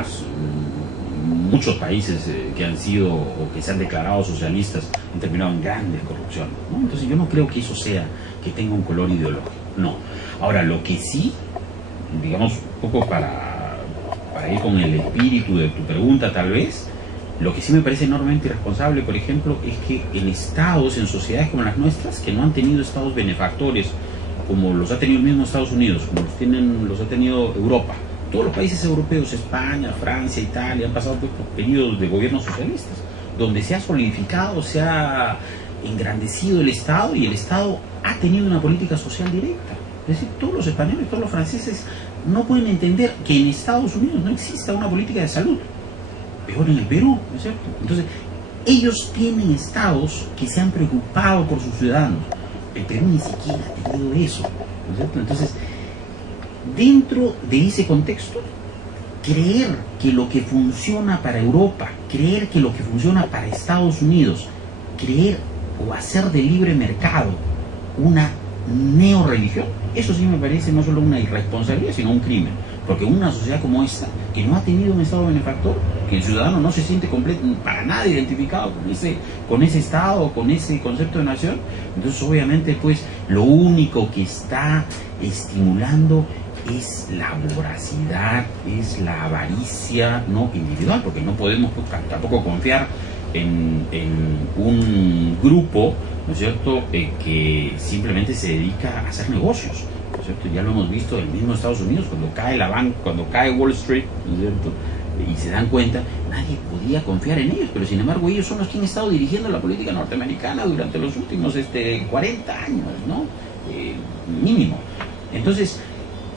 más, muchos países que han sido o que se han declarado socialistas han terminado en grandes corrupciones, ¿no? Entonces yo no creo que eso sea, que tenga un color ideológico, no. Ahora, lo que sí, digamos, un poco para ir con el espíritu de tu pregunta tal vez, lo que sí me parece enormemente irresponsable, por ejemplo, es que en estados, en sociedades como las nuestras, que no han tenido estados benefactores, como los ha tenido el mismo Estados Unidos, como los ha tenido Europa, todos los países europeos, España, Francia, Italia, han pasado por periodos de gobiernos socialistas, donde se ha solidificado, se ha engrandecido el Estado, y el Estado ha tenido una política social directa. Es decir, todos los españoles, todos los franceses no pueden entender que en Estados Unidos no exista una política de salud. Peor en el Perú, ¿no es cierto? Entonces, ellos tienen estados que se han preocupado por sus ciudadanos. El Perú ni siquiera ha tenido eso, ¿no es cierto? Entonces, dentro de ese contexto, creer que lo que funciona para Europa, creer que lo que funciona para Estados Unidos, creer o hacer de libre mercado una neorreligión, eso sí me parece no solo una irresponsabilidad, sino un crimen. Porque una sociedad como esta, que no ha tenido un Estado benefactor, que el ciudadano no se siente para nada identificado con ese Estado, con ese concepto de nación, entonces obviamente pues lo único que está estimulando es la voracidad, es la avaricia no individual, porque no podemos tampoco confiar en un grupo, ¿no es cierto?, que simplemente se dedica a hacer negocios, ¿no es cierto? Ya lo hemos visto en el mismo Estados Unidos, cuando cae la banca, cuando cae Wall Street, ¿no es cierto?, y se dan cuenta, nadie podía confiar en ellos, pero sin embargo ellos son los que han estado dirigiendo la política norteamericana durante los últimos 40 años, ¿no? Mínimo. Entonces,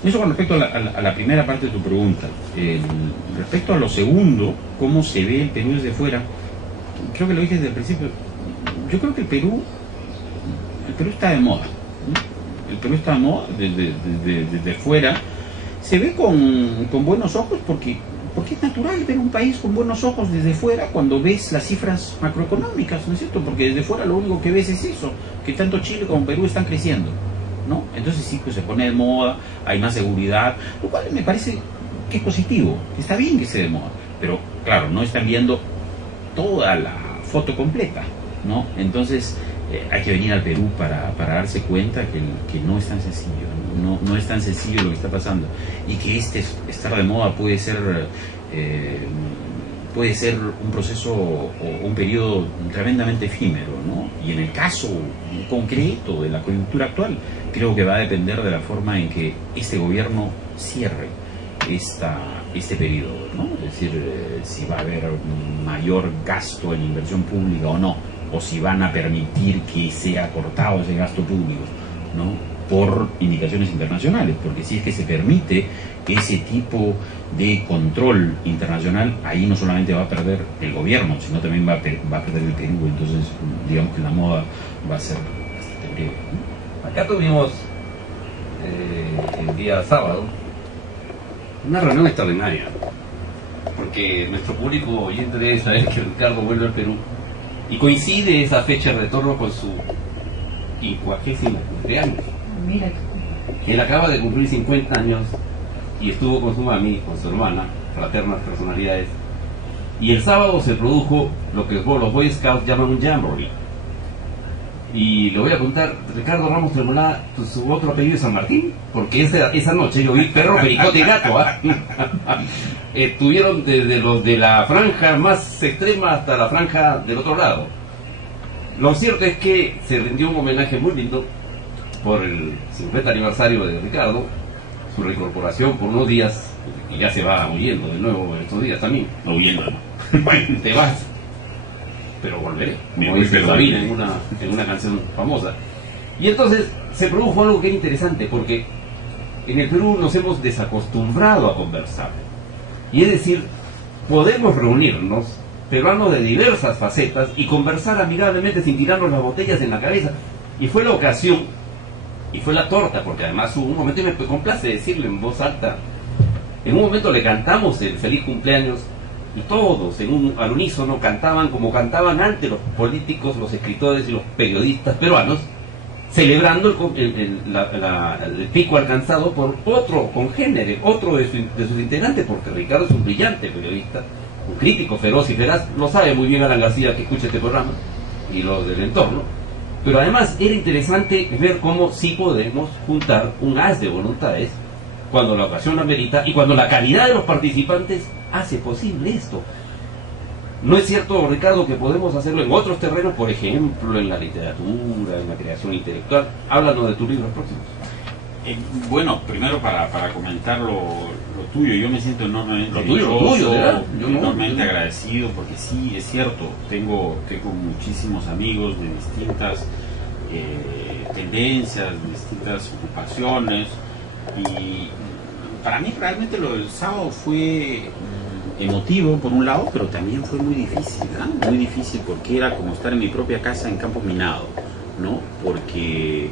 eso con respecto a la primera parte de tu pregunta. Respecto a lo segundo, cómo se ve el Perú desde fuera, creo que lo dije desde el principio. Yo creo que el Perú está de moda, ¿no? El Perú está de moda desde fuera. Se ve con buenos ojos porque es natural ver un país con buenos ojos desde fuera cuando ves las cifras macroeconómicas, ¿no es cierto? Porque desde fuera lo único que ves es eso, que tanto Chile como Perú están creciendo, ¿no? Entonces sí, pues se pone de moda, hay más seguridad, lo cual me parece que es positivo, está bien que esté de moda, pero claro, no están viendo toda la foto completa, ¿no? Entonces hay que venir al Perú para darse cuenta que no es tan sencillo, no es tan sencillo lo que está pasando, y que estar de moda puede ser un proceso o un periodo tremendamente efímero, ¿no? Y en el caso concreto de la coyuntura actual, creo que va a depender de la forma en que este gobierno cierre este periodo, ¿no? Es decir, si va a haber mayor gasto en inversión pública o no, o si van a permitir que sea cortado ese gasto público, ¿no?, por indicaciones internacionales, porque si es que se permite ese tipo de control internacional, ahí no solamente va a perder el gobierno, sino también va a perder el Perú. Entonces, digamos que la moda va a ser bastante breve, ¿no? Acá tuvimos el día sábado una reunión extraordinaria, porque nuestro público oyente debe saber que Ricardo vuelve al Perú y coincide esa fecha de retorno con su 50º cumpleaños. Mira. Él acaba de cumplir 50 años y estuvo con su mami, con su hermana, fraternas personalidades, y el sábado se produjo lo que los Boy Scouts llaman un jamboree. Y le voy a contar, Ricardo Ramos Tremolada, su otro apellido es San Martín, porque esa noche yo vi perro, pericote y gato, estuvieron desde los de la franja más extrema hasta la franja del otro lado. Lo cierto es que se rindió un homenaje muy lindo por el 50 aniversario de Ricardo, su reincorporación por unos días, y ya se va huyendo de nuevo estos días también. No huyendo, ¿no? Bueno, te vas, pero volveré, como dice Sabina en una canción famosa. Y entonces se produjo algo que era interesante, porque en el Perú nos hemos desacostumbrado a conversar. Y es decir, podemos reunirnos, peruanos de diversas facetas, y conversar amigablemente sin tirarnos las botellas en la cabeza. Y fue la ocasión, y fue la torta, porque además hubo un momento, y me complace decirlo en voz alta, en un momento le cantamos el feliz cumpleaños, y todos al unísono cantaban como cantaban antes los políticos, los escritores y los periodistas peruanos, celebrando el pico alcanzado por otro congénere, otro de sus integrantes, porque Ricardo es un brillante periodista, un crítico feroz y veraz, lo sabe muy bien Alan García, que escucha este programa, y los del entorno. Pero además era interesante ver cómo sí podemos juntar un haz de voluntades cuando la ocasión lo amerita y cuando la calidad de los participantes hace posible esto. ¿No es cierto, Ricardo, que podemos hacerlo en otros terrenos, por ejemplo, en la literatura, en la creación intelectual? Háblanos de tus libros próximos. Bueno, primero para comentar lo tuyo, yo me siento enormemente enormemente agradecido, porque sí, es cierto, tengo muchísimos amigos de distintas tendencias, de distintas ocupaciones, y para mí realmente lo del sábado fue emotivo por un lado, pero también fue muy difícil, ¿no? Muy difícil, porque era como estar en mi propia casa en campo minado, ¿no? Porque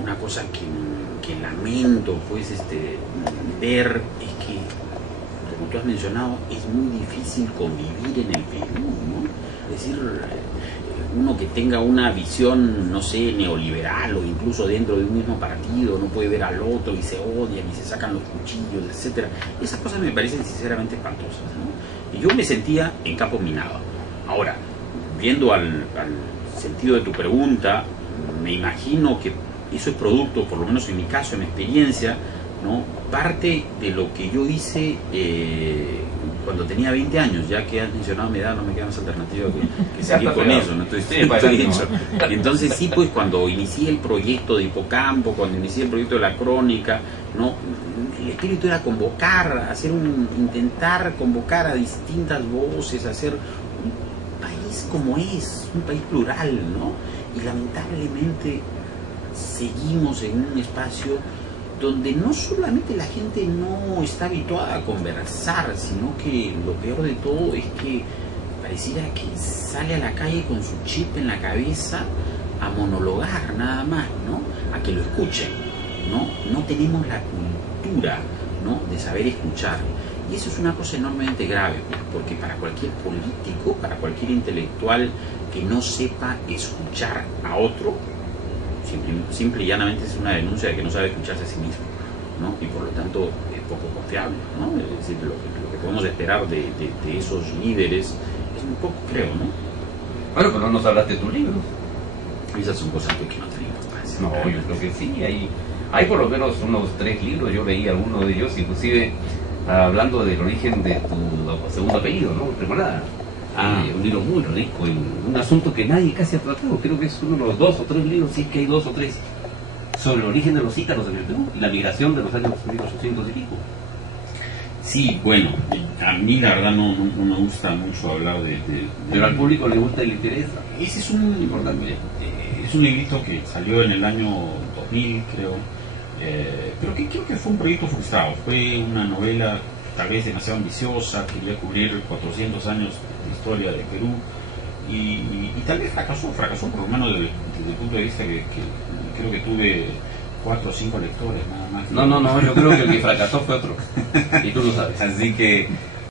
una cosa que lamento pues ver es que, como tú has mencionado, es muy difícil convivir en el Perú, ¿no? Es decir, uno que tenga una visión, no sé, neoliberal, o incluso dentro de un mismo partido, no puede ver al otro y se odian y se sacan los cuchillos, etcétera. Esas cosas me parecen sinceramente espantosas, ¿no? Y yo me sentía en campo minado. Ahora, viendo al sentido de tu pregunta, me imagino que eso es producto, por lo menos en mi caso, en mi experiencia, ¿no? Parte de lo que yo hice cuando tenía 20 años, ya que has mencionado mi edad, no me queda más alternativa que seguir con eso, ¿no? Entonces sí, pues cuando inicié el proyecto de Hipocampo, cuando inicié el proyecto de la crónica, ¿no? El espíritu era convocar, intentar convocar a distintas voces, hacer un país como es, un país plural, ¿no? Y lamentablemente seguimos en un espacio donde no solamente la gente no está habituada a conversar, sino que lo peor de todo es que pareciera que sale a la calle con su chip en la cabeza a monologar nada más, ¿no? A que lo escuchen, ¿no? No tenemos la cultura, ¿no? De saber escuchar. Y eso es una cosa enormemente grave, porque para cualquier político, para cualquier intelectual que no sepa escuchar a otro, simple y llanamente es una denuncia de que no sabe escucharse a sí mismo, ¿no? Y por lo tanto es poco confiable, ¿no? Es decir, lo que podemos esperar de esos líderes es muy poco, creo, ¿no? Bueno, pero no nos hablaste de tus libros. Esas son cosas que no tenemos más. No, yo creo que sí, hay por lo menos unos 3 libros, yo leí algunos de ellos, inclusive hablando del origen de tu segundo apellido, ¿no? Remonada. Un libro muy rico en un asunto que nadie casi ha tratado. Creo que es uno de los 2 o 3 libros, sí que hay 2 o 3, sobre el origen de los ícaros en el Perú y la migración de los años 1800 y pico. Sí, bueno, a mí la verdad no me gusta mucho hablar de pero al público le gusta y le interesa. Ese es importante. Es un librito que salió en el año 2000, creo, pero que creo que fue un proyecto frustrado. Fue una novela tal vez demasiado ambiciosa, quería cubrir 400 años de historia de Perú y tal vez fracasó por lo menos desde el punto de vista que creo que tuve 4 o 5 lectores nada más. No, yo creo que el que fracasó fue otro y tú lo sabes. Así que